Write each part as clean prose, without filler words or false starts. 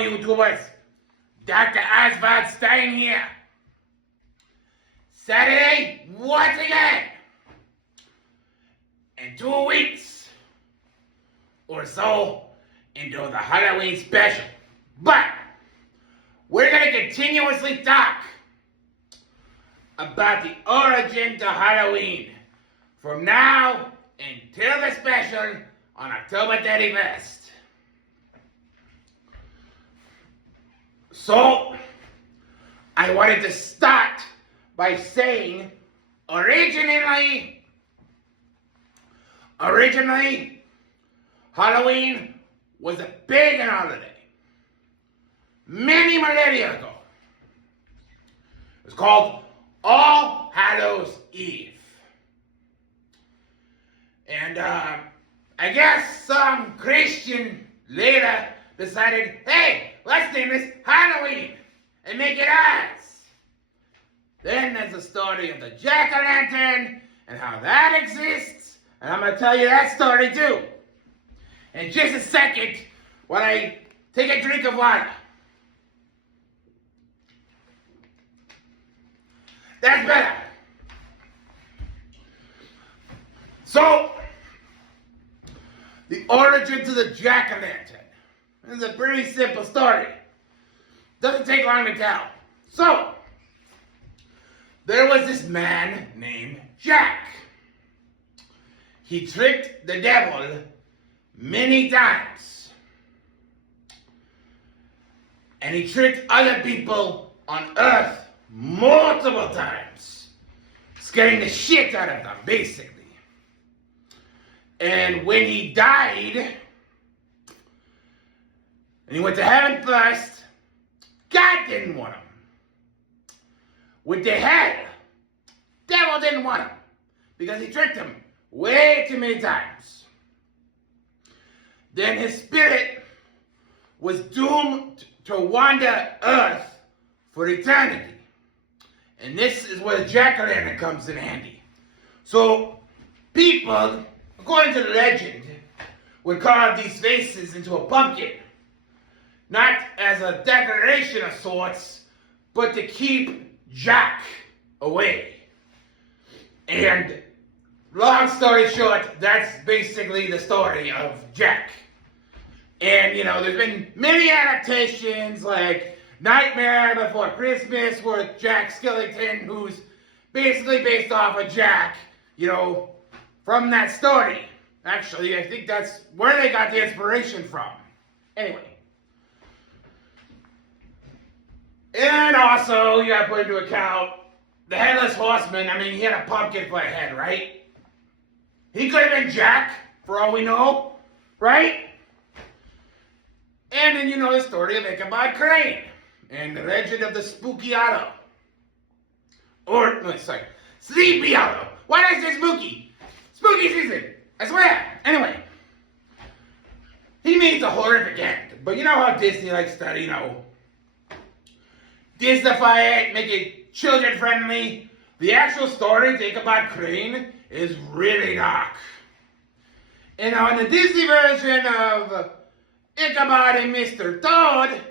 YouTubers, Dr. Oswald Stein here. Saturday, once again, in 2 weeks or so into the Halloween special. But we're going to continuously talk about the origin to Halloween from now until the special on October 31st. So, I wanted to start by saying originally, Halloween was a pagan holiday. Many millennia ago. It was called All Hallows Eve. And I guess some Christian later decided, hey, let's name this Halloween and make it ours. Then there's the story of the jack-o'-lantern and how that exists. And I'm going to tell you that story too. In just a second, when I take a drink of water. That's better. So, the origin to the jack-o'-lantern. This is a pretty simple story. Doesn't take long to tell. So, there was this man named Jack. He tricked the devil many times. And he tricked other people on earth multiple times. Scaring the shit out of them, basically. And when he died, and he went to heaven first, God didn't want him. With the head, devil didn't want him. Because he tricked him way too many times. Then his spirit was doomed to wander earth for eternity. And this is where the jack-o'-lantern comes in handy. So, people, according to the legend, would carve these faces into a pumpkin. Not as a decoration of sorts, but to keep Jack away. And long story short, that's basically the story of Jack. And, you know, there's been many adaptations like Nightmare Before Christmas with Jack Skellington, who's basically based off of Jack, you know, from that story. Actually, I think that's where they got the inspiration from. Anyway. And also, you gotta put into account the Headless Horseman. I mean, he had a pumpkin for a head, right? He could have been Jack, for all we know, right? And then you know the story of Ichabod Crane and the legend of the Spooky Hollow. Sleepy Hollow. Why did I say spooky? Spooky season, I swear. Anyway, he means a horrific end. But you know how Disney likes to, you know, Disneyfy it, make it children friendly. The actual story to Ichabod Crane is really dark. And now in the Disney version of Ichabod and Mr. Toad,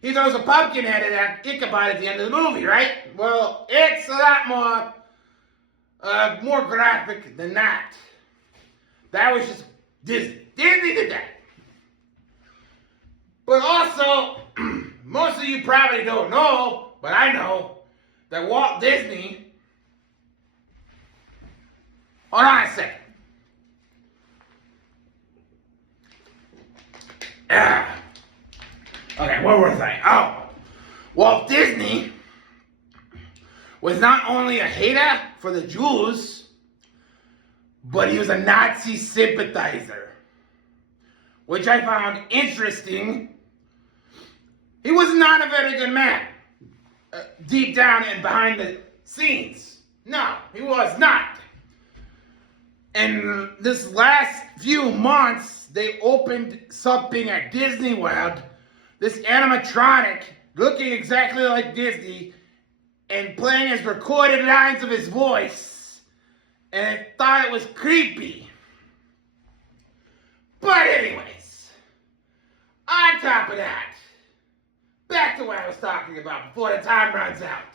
he throws a pumpkin head at Ichabod at the end of the movie, right? Well, it's a lot more graphic than that. That was just Disney. Disney did that. But also, most of you probably don't know, but I know, that Walt Disney... Hold on a second. Okay, what was I? Oh, Walt Disney was not only a hater for the Jews, but he was a Nazi sympathizer, which I found interesting. He was not a very good man, deep down and behind the scenes. No, he was not. And this last few months, they opened something at Disney World, this animatronic looking exactly like Disney and playing his recorded lines of his voice. And I thought it was creepy. But anyways, on top of that, back to what I was talking about before the time runs out.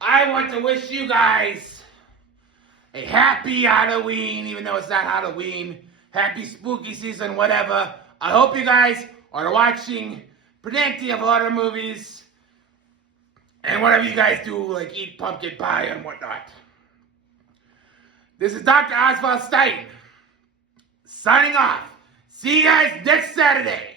I want to wish you guys a happy Halloween, even though it's not Halloween. Happy spooky season, whatever. I hope you guys are watching plenty of horror movies. And whatever you guys do, like eat pumpkin pie and whatnot. This is Dr. Oswald Stein, signing off. See you guys next Saturday.